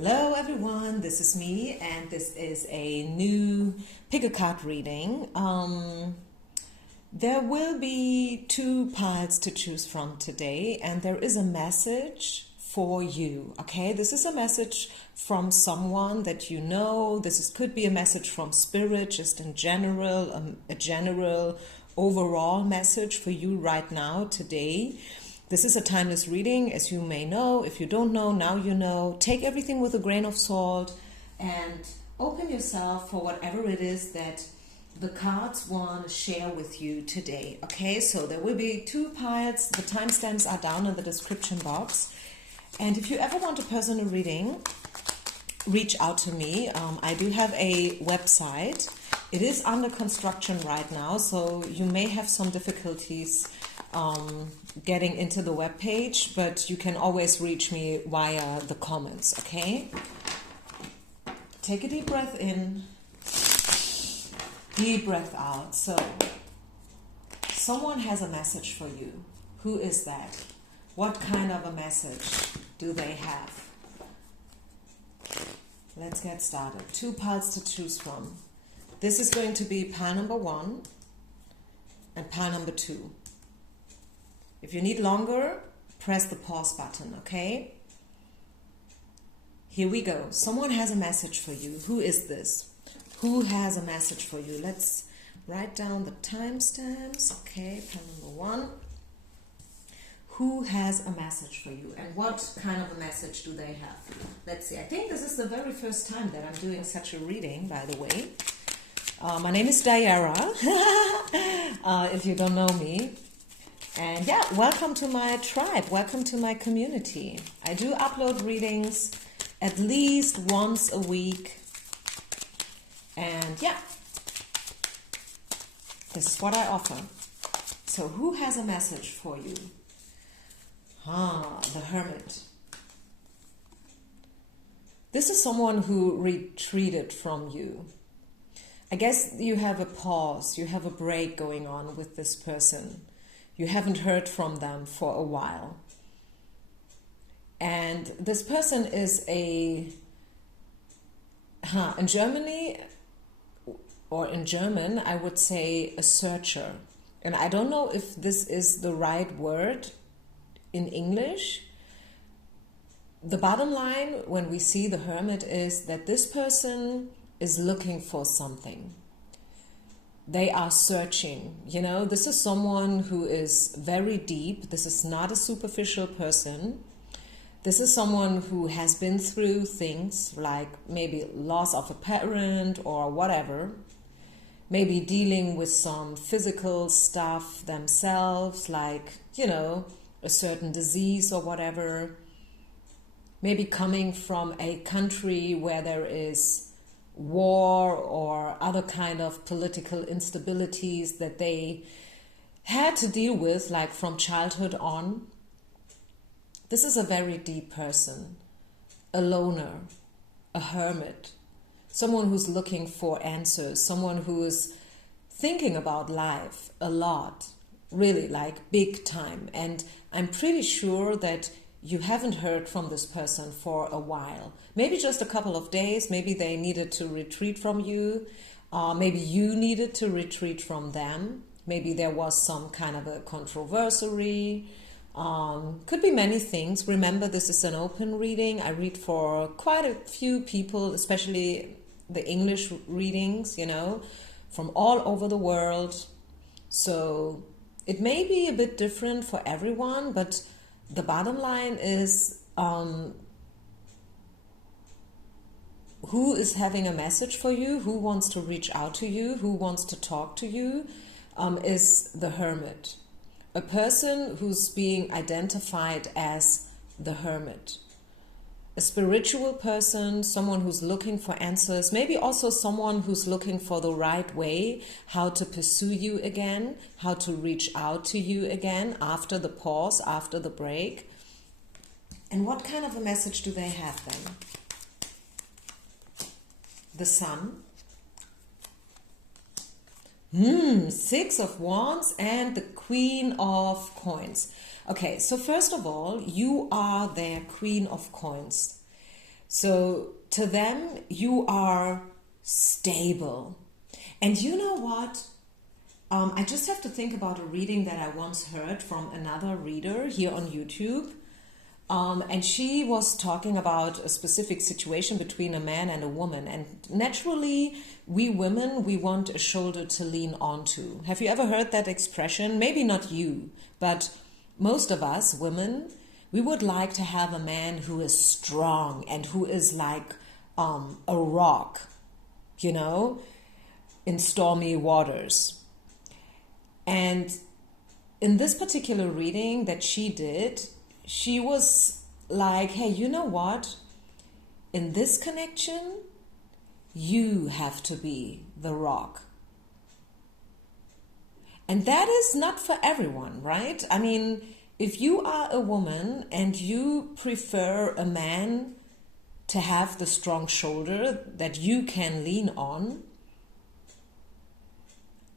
Hello everyone, this is me and this is a new pick a card reading. There will be two piles to choose from today and there is a message for you, okay? This is a message from someone that you know. Could be a message from spirit, just in general, a general overall message for you right now, today. This is a timeless reading, as you may know. If you don't know, now you know. Take everything with a grain of salt and open yourself for whatever it is that the cards want to share with you today. Okay, so there will be two piles. The timestamps are down in the description box. And if you ever want a personal reading, reach out to me. I do have a website. It is under construction right now, so you may have some difficulties getting into the web page, but you can always reach me via the comments, okay? Take a deep breath in, deep breath out. So, someone has a message for you. Who is that? What kind of a message do they have? Let's get started. Two piles to choose from. This is going to be pile number 1 and pile number 2. If you need longer, press the pause button, okay? Here we go. Someone has a message for you. Who is this? Who has a message for you? Let's write down the timestamps. Okay, pile number 1. Who has a message for you? And what kind of a message do they have? Let's see. I think this is the very first time that I'm doing such a reading, by the way. My name is Diara, if you don't know me. And yeah, welcome to my tribe, welcome to my community. I do upload readings at least once a week. And yeah, this is what I offer. So who has a message for you? The Hermit. This is someone who retreated from you. I guess you have a pause, you have a break going on with this person. You haven't heard from them for a while. And this person is in Germany, or in German, I would say a searcher. And I don't know if this is the right word in English. The bottom line when we see the Hermit is that this person is looking for something. They are searching, you know. This is someone who is very deep. This is not a superficial person. This is someone who has been through things like maybe loss of a parent or whatever. Maybe dealing with some physical stuff themselves, like, you know, a certain disease or whatever. Maybe coming from a country where there is war or other kind of political instabilities that they had to deal with, like from childhood on. This is a very deep person, a loner, a hermit, someone who's looking for answers, someone who is thinking about life a lot, really, like big time. And I'm pretty sure that you haven't heard from this person for a while. Maybe just a couple of days. Maybe they needed to retreat from you. Maybe you needed to retreat from them. Maybe there was some kind of a controversy. Could be many things. Remember, this is an open reading. I read for quite a few people, especially the English readings, you know, from all over the world. So it may be a bit different for everyone, but the bottom line is who is having a message for you, who wants to reach out to you, who wants to talk to you, is the Hermit. A person who's being identified as the Hermit. A spiritual person, someone who's looking for answers, maybe also someone who's looking for the right way, how to pursue you again, how to reach out to you again after the pause, after the break. And what kind of a message do they have then? The Sun. 6 of Wands and the Queen of Coins. Okay, so first of all, you are their Queen of Coins. So to them, you are stable. And you know what? I just have to think about a reading that I once heard from another reader here on YouTube. And she was talking about a specific situation between a man and a woman. And naturally, we women, we want a shoulder to lean onto. Have you ever heard that expression? Maybe not you, but most of us women, we would like to have a man who is strong and who is like a rock, you know, in stormy waters. And in this particular reading that she did, she was like, hey, you know what? In this connection, you have to be the rock. And that is not for everyone, right? I mean, if you are a woman and you prefer a man to have the strong shoulder that you can lean on,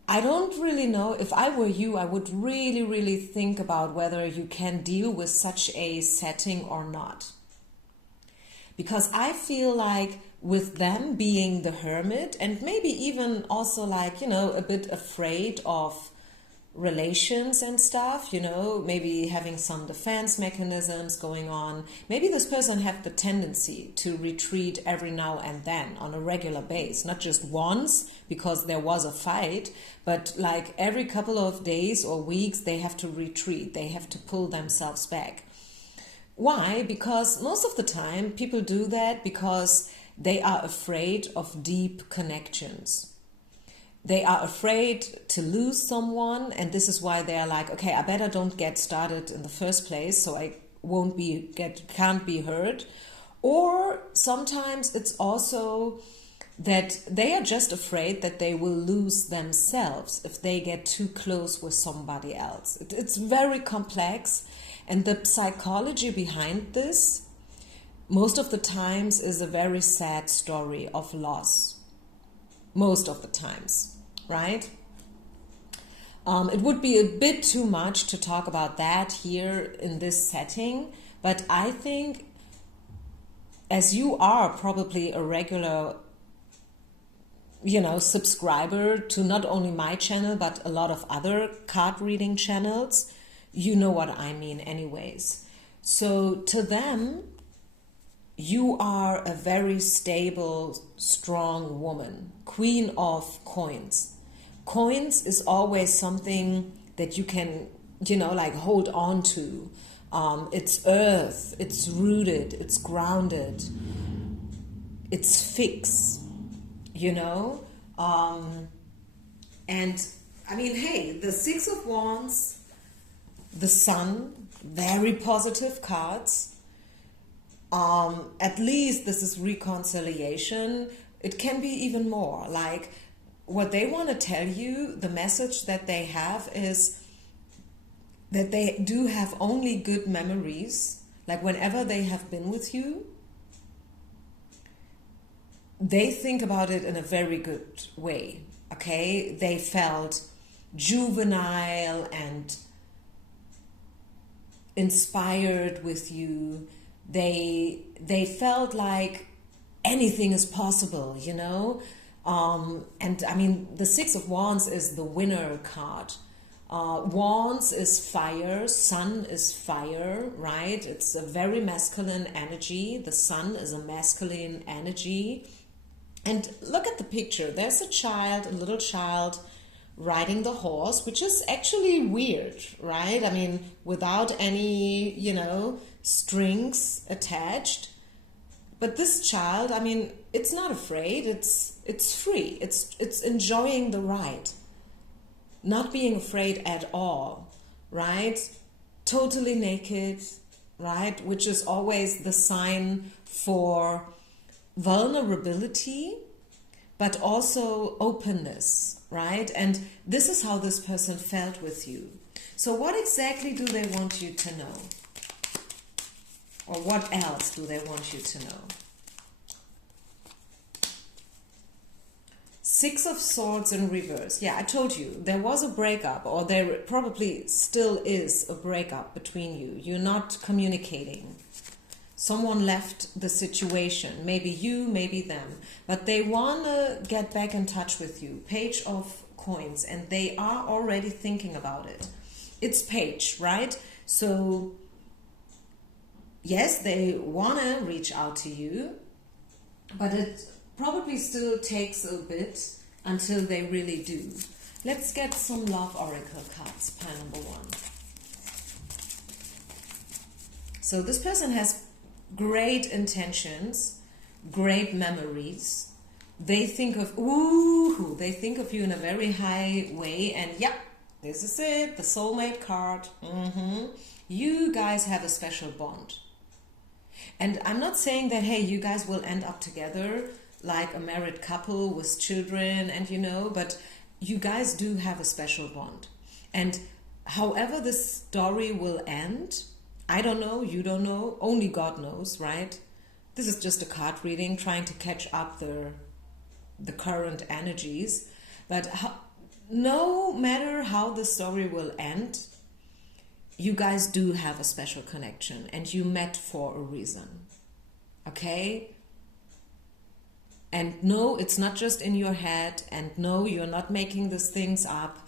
I don't really know. If I were you, I would really, really think about whether you can deal with such a setting or not. Because I feel like with them being the hermit and maybe even also like, you know, a bit afraid of relations and stuff, you know, maybe having some defense mechanisms going on. Maybe this person have the tendency to retreat every now and then on a regular basis, not just once because there was a fight, but like every couple of days or weeks they have to retreat, they have to pull themselves back. Why? Because most of the time people do that because they are afraid of deep connections. They are afraid to lose someone, and this is why they are like, okay, I better don't get started in the first place so I can't be hurt. Or sometimes it's also that they are just afraid that they will lose themselves if they get too close with somebody else. It's very complex, and the psychology behind this most of the times is a very sad story of loss. Most of the times, right? It would be a bit too much to talk about that here in this setting, but I think as you are probably a regular, you know, subscriber to not only my channel, but a lot of other card reading channels, you know what I mean anyways. So to them, you are a very stable, strong woman, queen of coins. Coins is always something that you can, you know, like hold on to. It's earth, it's rooted, it's grounded, it's fixed, you know. And I mean, hey, the Six of Wands, the Sun, very positive cards. At least this is reconciliation. It can be even more. Like what they want to tell you, the message that they have is that they do have only good memories. Like whenever they have been with you, they think about it in a very good way. Okay? They felt juvenile and inspired with you. They felt like anything is possible, you know? And I mean, the Six of Wands is the winner card. Wands is fire, Sun is fire, right? It's a very masculine energy. The Sun is a masculine energy. And look at the picture. There's a child, a little child, riding the horse, which is actually weird, right? I mean, without any, you know, strings attached. But this child, I mean, it's not afraid, it's free, it's enjoying the ride, not being afraid at all, right? Totally naked, right? Which is always the sign for vulnerability, but also openness, right? And this is how this person felt with you. So what exactly do they want you to know? Or what else do they want you to know? Six of Swords in reverse. Yeah, I told you, there was a breakup, or there probably still is a breakup between you. You're not communicating. Someone left the situation, maybe you, maybe them, but they want to get back in touch with you. Page of Coins, and they are already thinking about it. It's Page, right? So yes, they want to reach out to you, but it probably still takes a bit until they really do. Let's get some love oracle cards, pile number 1. So this person has great intentions, great memories. They think of you in a very high way, and yeah, this is it, the soulmate card. You guys have a special bond. And I'm not saying that, hey, you guys will end up together like a married couple with children, and but you guys do have a special bond. And however this story will end, I don't know, you don't know, only God knows, right? This is just a card reading, trying to catch up the current energies. But no matter how the story will end, you guys do have a special connection, and you met for a reason. Okay? And no, it's not just in your head, and no, you're not making these things up.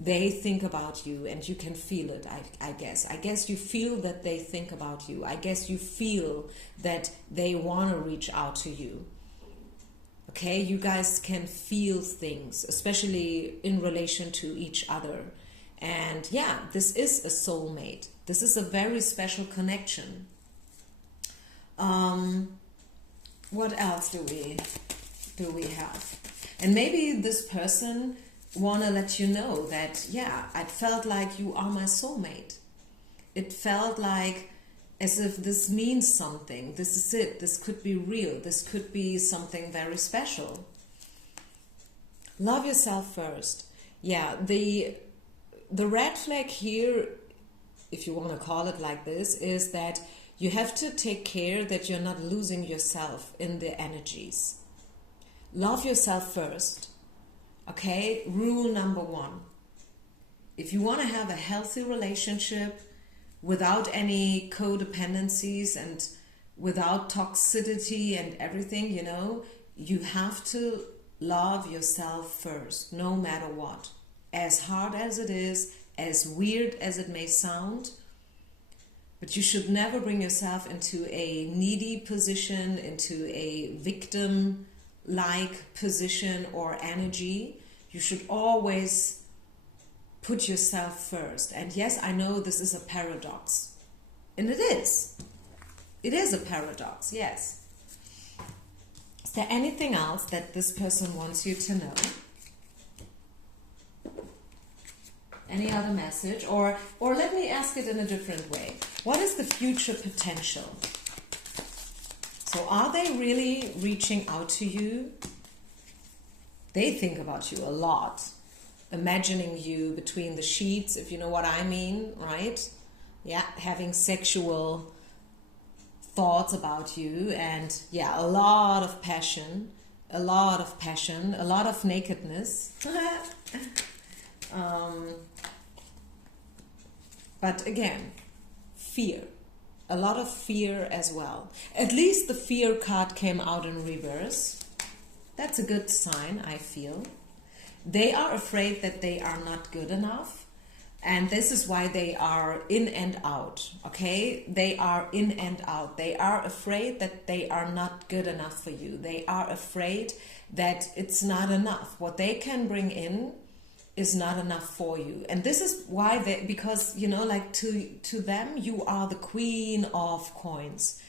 They think about you, and you can feel it, I guess. I guess you feel that they think about you. I guess you feel that they want to reach out to you. Okay? You guys can feel things, especially in relation to each other. And yeah, this is a soulmate. This is a very special connection. What else do we have? And maybe this person want to let you know that, yeah, I felt like you are my soulmate. It felt like as if this means something. This is it. This could be real. This could be something very special. Love yourself first. Yeah, the red flag here, if you want to call it like this, is that you have to take care that you're not losing yourself in the energies. Love yourself first. Okay? Rule number 1. If you want to have a healthy relationship without any codependencies and without toxicity and everything, you have to love yourself first, no matter what. As hard as it is, as weird as it may sound, but you should never bring yourself into a needy position, into a victim-like position or energy. You should always put yourself first. And yes, I know this is a paradox. And it is. It is a paradox, yes. Is there anything else that this person wants you to know? Any other message? Or let me ask it in a different way. What is the future potential? So are they really reaching out to you? They think about you a lot. Imagining you between the sheets, if you know what I mean, right? Yeah, having sexual thoughts about you, and yeah, a lot of passion, a lot of nakedness. But again, fear. A lot of fear as well. At least the fear card came out in reverse. That's a good sign, I feel. They are afraid that they are not good enough. And this is why they are in and out, okay? They are in and out. They are afraid that they are not good enough for you. They are afraid that it's not enough. What they can bring in is not enough for you. And this is why because, like to them, you are the queen of coins.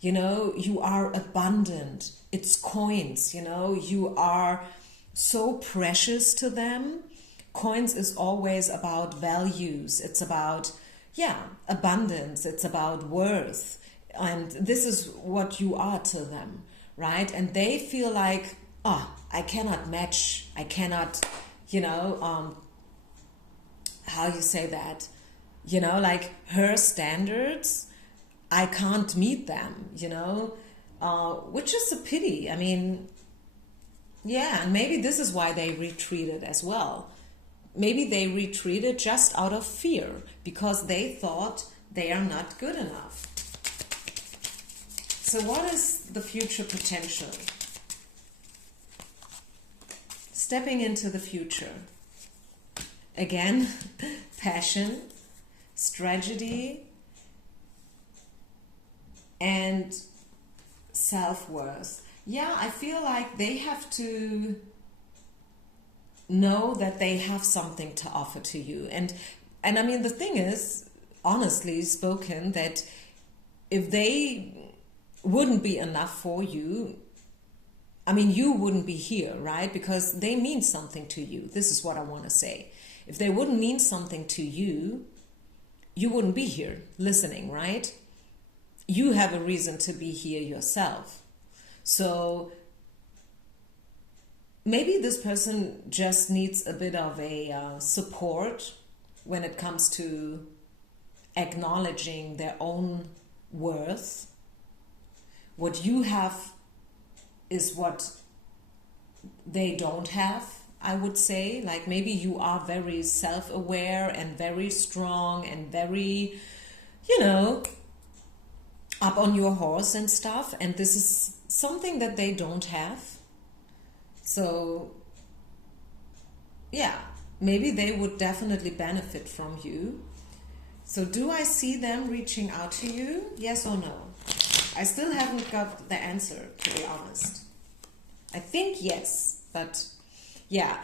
You are abundant. It's coins, you are so precious to them. Coins is always about values. It's about, abundance. It's about worth. And this is what you are to them, right? And they feel like, I cannot match. I cannot, how you say that? Like her standards, I can't meet them, which is a pity. I mean, yeah, and maybe this is why they retreated as well. Maybe they retreated just out of fear because they thought they are not good enough. So what is the future potential? Stepping into the future. Again, passion, strategy, and self-worth. Yeah, I feel like they have to know that they have something to offer to you. And I mean, the thing is, honestly spoken, that if they wouldn't be enough for you, I mean, you wouldn't be here, right? Because they mean something to you. This is what I want to say. If they wouldn't mean something to you, you wouldn't be here listening, right? You have a reason to be here yourself. So maybe this person just needs a bit of a support when it comes to acknowledging their own worth. What you have is what they don't have, I would say. Like maybe you are very self-aware and very strong and very, you know, up on your horse and stuff, and this is something that they don't have. So yeah, maybe they would definitely benefit from you. So do I see them reaching out to you? Yes or no? I still haven't got the answer, to be honest. I think yes, but yeah,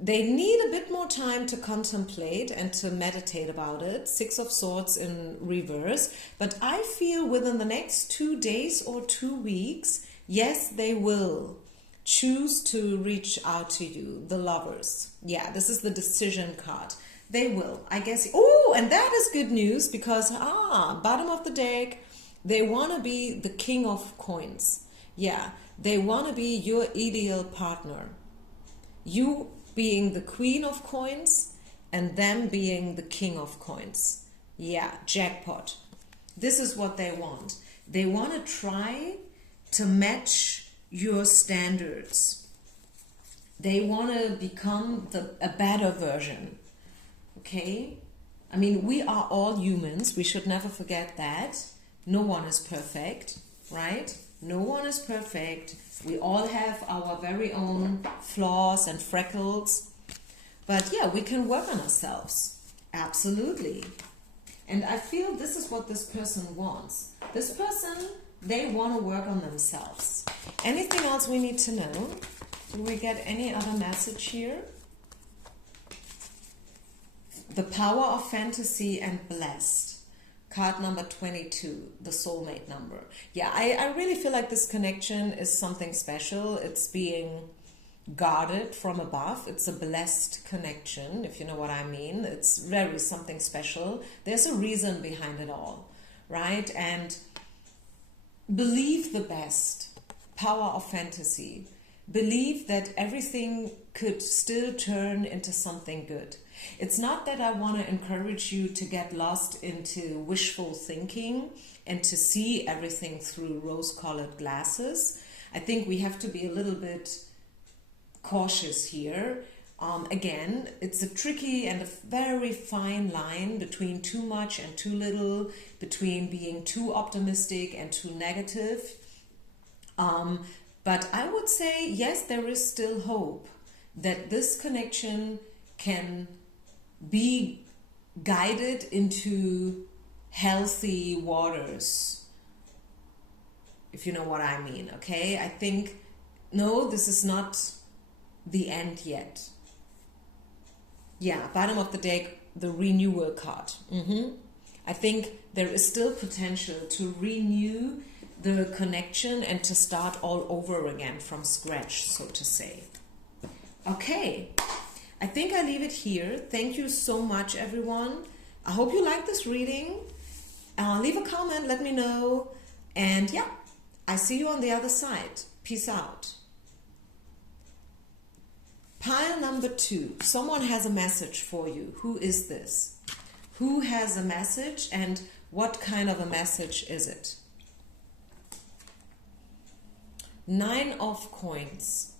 they need a bit more time to contemplate and to meditate about it. 6 of Swords in reverse. But I feel within the next 2 days or 2 weeks, yes, they will choose to reach out to you, the Lovers. Yeah, this is the decision card. They will, I guess. Oh, and that is good news because, bottom of the deck, they want to be the King of Coins. Yeah, they want to be your ideal partner. You being the Queen of Coins and them being the King of Coins. Yeah, jackpot. This is what they want. They want to try to match your standards. They want to become a better version. Okay? I mean, we are all humans. We should never forget that. No one is perfect, right? No one is perfect. We all have our very own flaws and freckles. But yeah, we can work on ourselves. Absolutely. And I feel this is what this person wants. This person, they want to work on themselves. Anything else we need to know? Do we get any other message here? The power of fantasy and blessed. Card number 22, the soulmate number. Yeah, I really feel like this connection is something special. It's being guarded from above. It's a blessed connection, if you know what I mean. It's very something special. There's a reason behind it all, right? And believe the best. Power of fantasy. Believe that everything could still turn into something good. It's not that I want to encourage you to get lost into wishful thinking and to see everything through rose-colored glasses. I think we have to be a little bit cautious here. Again, it's a tricky and a very fine line between too much and too little, between being too optimistic and too negative. But I would say, yes, there is still hope that this connection can be guided into healthy waters, if you know what I mean, okay? I think, no, this is not the end yet. Yeah, bottom of the deck, the renewal card. I think there is still potential to renew the connection and to start all over again from scratch, so to say. Okay, I think I leave it here. Thank you so much, everyone. I hope you like this reading. Leave a comment, let me know. And yeah, I see you on the other side. Peace out. Pile number 2. Someone has a message for you. Who is this? Who has a message and what kind of a message is it? 9 of Coins.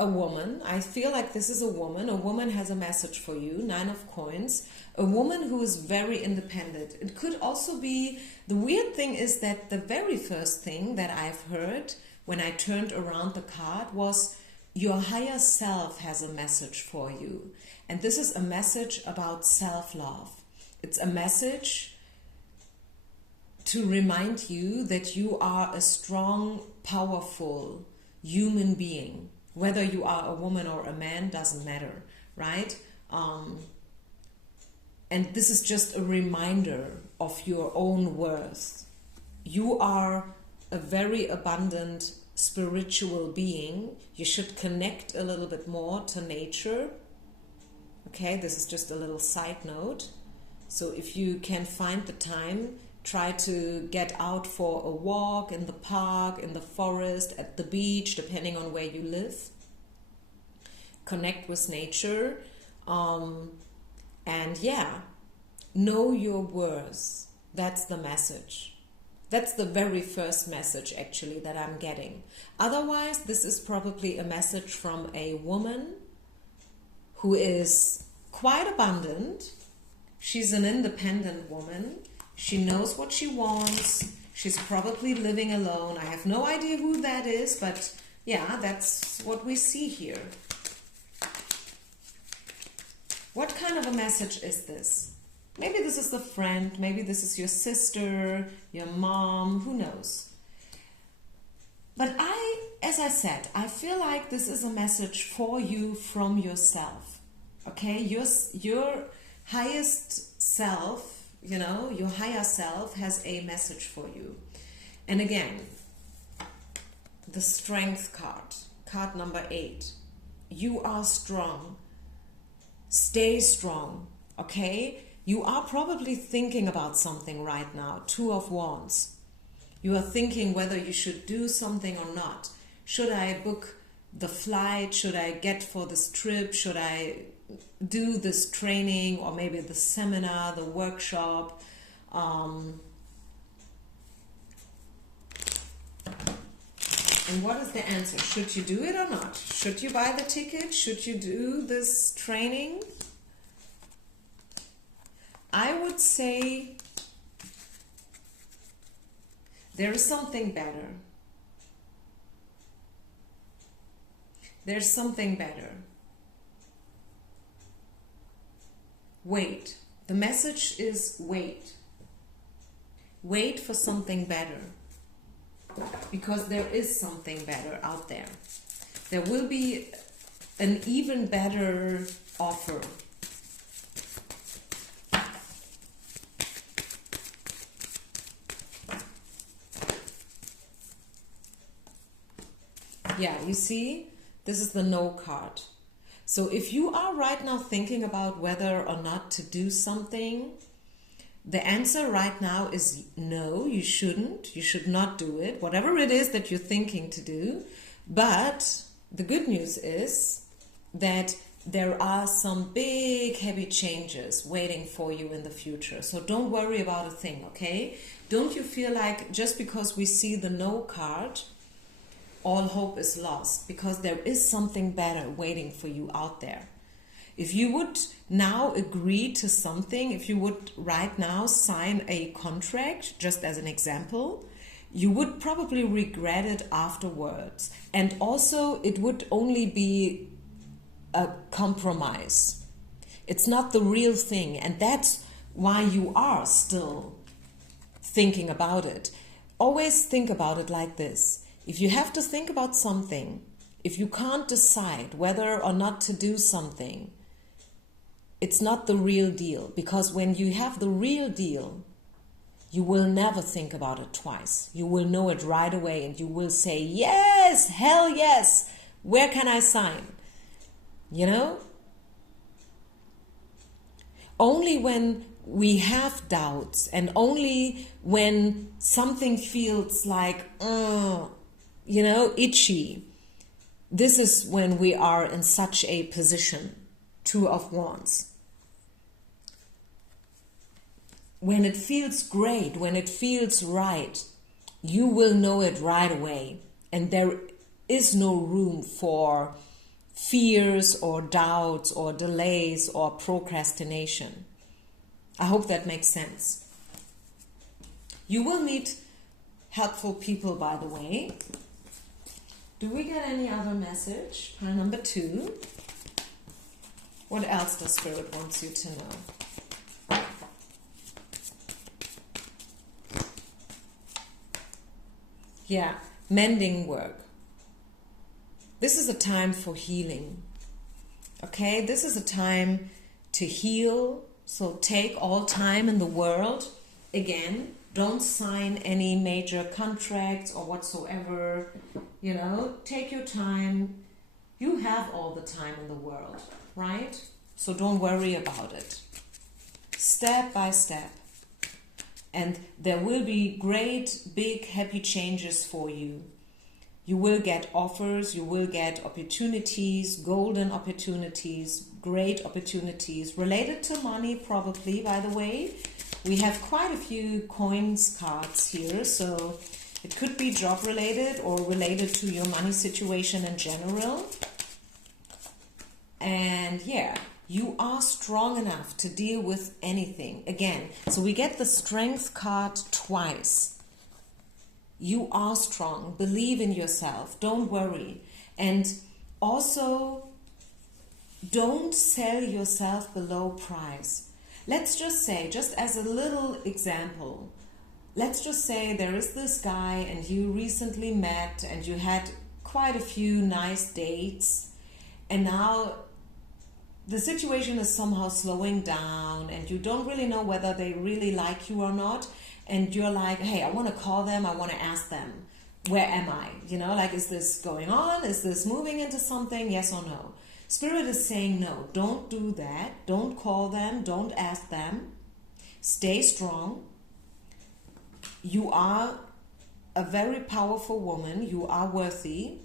a woman. I feel like this is a woman. A woman has a message for you. 9 of Coins. A woman who is very independent. It could also be, the weird thing is that the very first thing that I've heard when I turned around the card was your higher self has a message for you. And this is a message about self-love. It's a message to remind you that you are a strong, powerful human being. Whether you are a woman or a man doesn't matter, right? And this is just a reminder of your own worth. You are a very abundant spiritual being. You should connect a little bit more to nature. Okay, this is just a little side note. So if you can find the time, try to get out for a walk in the park, in the forest, at the beach, depending on where you live. Connect with nature. And yeah, know your worth. That's the message. That's the very first message, actually, that I'm getting. Otherwise, this is probably a message from a woman who is quite abundant. She's an independent woman. She knows what she wants. She's probably living alone. I have no idea who that is, but yeah, that's what we see here. What kind of a message is this? Maybe this is the friend, maybe this is your sister, your mom, who knows? But as I said, I feel like this is a message for you from yourself. Okay, your highest self, your higher self has a message for you. And again, the Strength card number 8. You are strong. Stay strong, okay? You are probably thinking about something right now. 2 of Wands. You are thinking whether you should do something or not. Should I book the flight? Should I get for this trip? Should I do this training, or maybe the seminar, the workshop? And what is the answer? Should you do it or not? Should you buy the ticket? Should you do this training? I would say there is something better. There's something better. Wait. The message is wait. Wait for something better. Because there is something better out there. There will be an even better offer. Yeah, you see, this is the no card. So if you are right now thinking about whether or not to do something, the answer right now is no, you shouldn't. You should not do it, whatever it is that you're thinking to do. But the good news is that there are some big, heavy changes waiting for you in the future. So don't worry about a thing, okay? Don't you feel like just because we see the no card, all hope is lost? Because there is something better waiting for you out there. If you would now agree to something, if you would right now sign a contract, just as an example, you would probably regret it afterwards. And also, it would only be a compromise. It's not the real thing. And that's why you are still thinking about it. Always think about it like this. If you have to think about something, if you can't decide whether or not to do something, it's not the real deal. Because when you have the real deal, you will never think about it twice. You will know it right away and you will say, yes, hell yes, where can I sign? You know? Only when we have doubts and only when something feels like, itchy, this is when we are in such a position. 2 of Wands. When it feels great, when it feels right, you will know it right away. And there is no room for fears or doubts or delays or procrastination. I hope that makes sense. You will meet helpful people, by the way. Do we get any other message? Pile number 2. What else does Spirit wants you to know? Yeah, mending work. This is a time for healing. Okay, this is a time to heal. So take all time in the world. Again, don't sign any major contracts or whatsoever. You know, take your time. You have all the time in the world, right? So don't worry about it. Step by step. And there will be great, big, happy changes for you. You will get offers, you will get opportunities, golden opportunities, great opportunities, related to money probably, by the way. We have quite a few coins cards here, so it could be job related or related to your money situation in general. And yeah, you are strong enough to deal with anything. Again, so we get the Strength card twice. You are strong. Believe in yourself. Don't worry. And also, don't sell yourself below price. Let's just say, just as a little example, let's just say there is this guy and you recently met and you had quite a few nice dates, and now the situation is somehow slowing down and you don't really know whether they really like you or not. And you're like, hey, I want to call them. I want to ask them, where am I? You know, like, is this going on? Is this moving into something? Yes or no? Spirit is saying, no, don't do that. Don't call them. Don't ask them. Stay strong. You are a very powerful woman. You are worthy.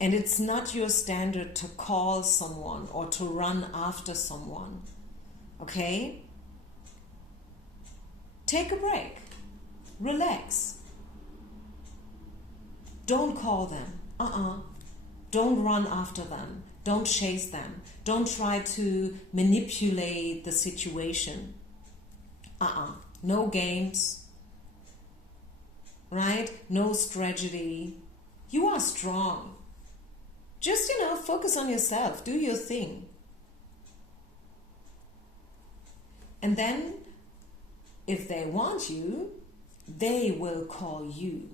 And it's not your standard to call someone or to run after someone. Okay? Take a break. Relax. Don't call them. Don't run after them. Don't chase them. Don't try to manipulate the situation. No games. Right? No strategy. You are strong. Just, focus on yourself. Do your thing. And then, if they want you, they will call you.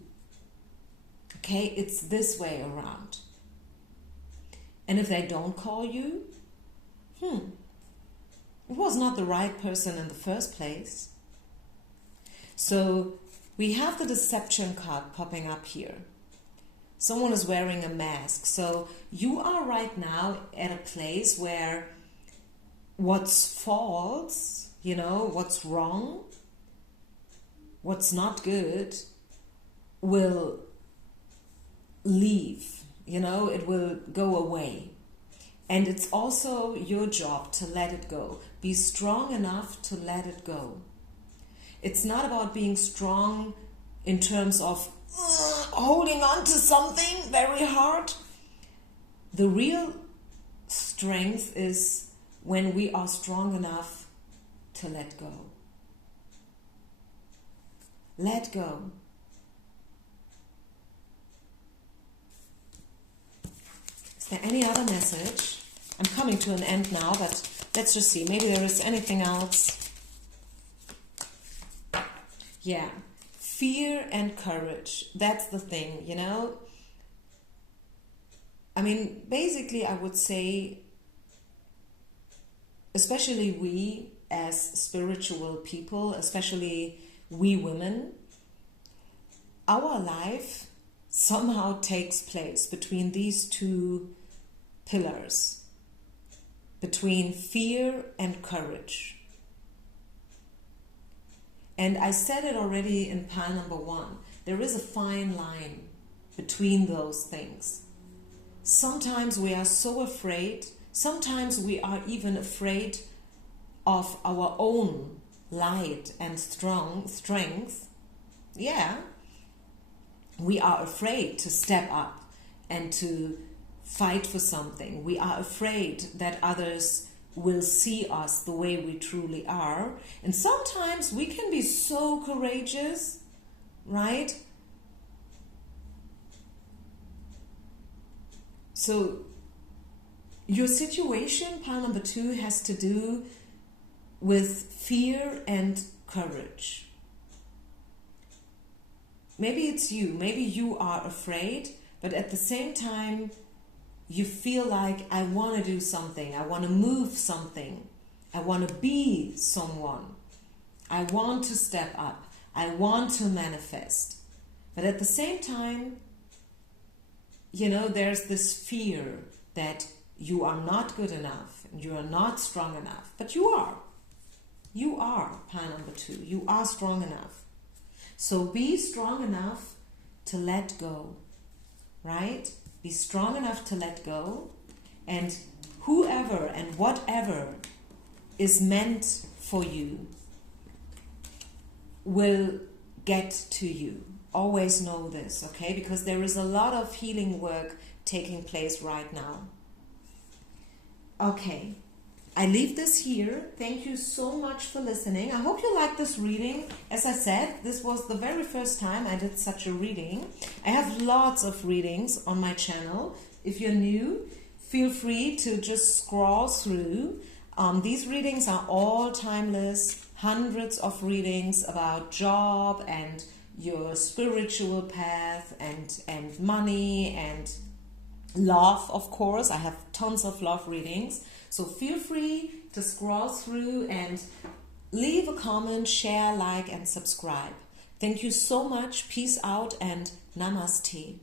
Okay? It's this way around. And if they don't call you, it was not the right person in the first place. So we have the deception card popping up here. Someone is wearing a mask. So you are right now at a place where what's false, what's wrong, what's not good, will leave. It will go away. And it's also your job to let it go. Be strong enough to let it go. It's not about being strong in terms of holding on to something very hard. The real strength is when we are strong enough to let go. Let go. Is there any other message? I'm coming to an end now, but let's just see. Maybe there is anything else. Yeah. Fear and courage. That's the thing, basically I would say, especially we as spiritual people, especially we women, our life somehow takes place between these two pillars, between fear and courage. And I said it already in pile number 1. There is a fine line between those things. Sometimes we are so afraid. Sometimes we are even afraid of our own light and strength. Yeah. We are afraid to step up and to fight for something. We are afraid that others will see us the way we truly are. And sometimes we can be so courageous, right? So your situation, pile number 2, has to do with fear and courage. Maybe it's you. Maybe you are afraid, but at the same time, you feel like, I want to do something. I want to move something. I want to be someone. I want to step up. I want to manifest. But at the same time, you know, there's this fear that you are not good enough. You are not strong enough. But you are. You are, pile number 2. You are strong enough. So be strong enough to let go, right? Be strong enough to let go, and whoever and whatever is meant for you will get to you. Always know this, okay? Because there is a lot of healing work taking place right now. Okay, I leave this here. Thank you so much for listening. I hope you liked this reading. As I said, this was the very first time I did such a reading. I have lots of readings on my channel. If you're new, feel free to just scroll through. These readings are all timeless. Hundreds of readings about job and your spiritual path and money and love, of course. I have tons of love readings. So feel free to scroll through and leave a comment, share, like, and subscribe. Thank you so much. Peace out and namaste.